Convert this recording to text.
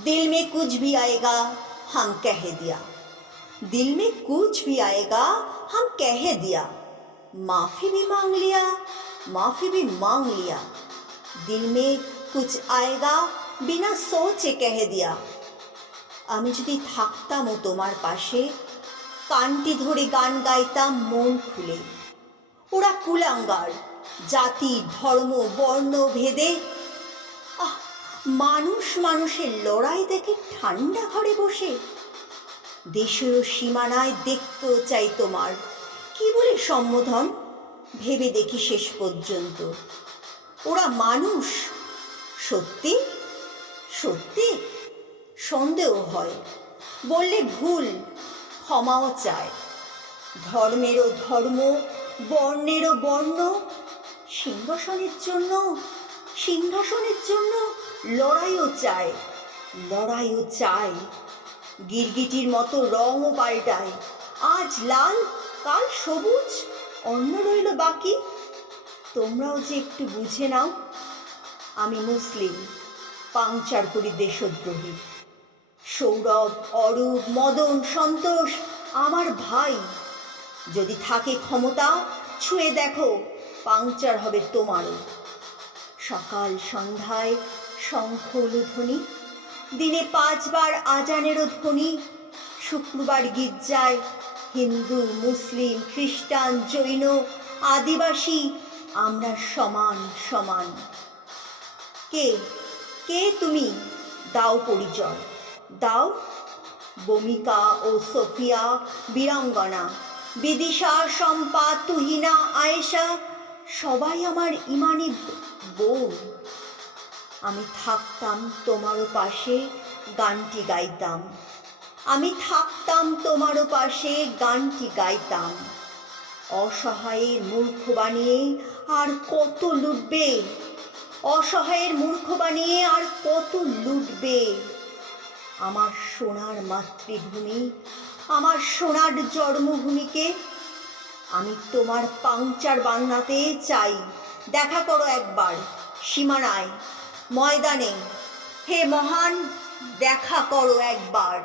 दिल में कुछ भी आएगा हम कह दिया दिल में कुछ भी आएगा हम कह दिया माफी भी मांग लिया माफी भी मांग लिया दिल में कुछ आएगा बिना सोचे कह दिया আমি যদি থাকতামও তোমার পাশে কানটি ধরে গান গাইতাম মন খুলে ওরা কুলাঙ্গার জাতি ধর্ম বর্ণ ভেদে আহ মানুষ মানুষের লড়াই দেখে ঠান্ডা ঘরে বসে। দেশের সীমানায় দেখতেও চাই তোমার। কি বলে সম্বোধন? ভেবে দেখি শেষ পর্যন্ত। ওরা মানুষ। সত্যি? সত্যি? সন্দেহ হয়। বললে ভুল, ক্ষমাও চায়। ধর্মেরও ধর্ম, বর্ণেরও বর্ণ, সিংহাসনের জন্য সিংহাসনের জন্য লড়াইও চায় লড়াইও চায়। গিরগিটির মতো রঙও পাল্টায়। আজ লাল, কাল সবুজ, অন্য রইল বাকি। তোমরাও যে একটু বুঝে নাও, আমি মুসলিম, পাংচার করি দেশদ্রোহী। সৌরভ, অরূপ, মদন, সন্তোষ, আমার ভাই। যদি থাকে ক্ষমতা, ছুঁয়ে দেখো, পাংচার হবে তোমারও। সকাল সন্ধ্যায় শঙ্খ ধ্বনি দিনে পাঁচবার আজানেরও ধ্বনি, শুক্রবার গির্জায় হিন্দু, মুসলিম, খ্রিস্টান, জৈন, আদিবাসী, আমরা সমান সমান। কে? কে তুমি? দাও পরিচয়। দাও? বমিকা ও সোফিয়া, বীরাঙ্গনা। বিদিশা শম্পা তুহিনা আয়েশা সবাই আমার ইমানি বোন আমি থাকতাম তোমারও পাশে, গানটি গাইতাম। আমি থাকতাম তোমারও পাশে, গানটি গাইতাম। অসহায়ের মূর্খ বানিয়ে আর কত লুটবে? অসহায়ের মূর্খ বানিয়ে আর কত লুটবে? আমার সোনার মাতৃভূমি, আমার সোনার জন্মভূমিকে আমি তোমার পাংচার বান্নাতে চাই। দেখা করো একবার, সীমানায়, ময়দানে। হে মহান, দেখা করো একবার।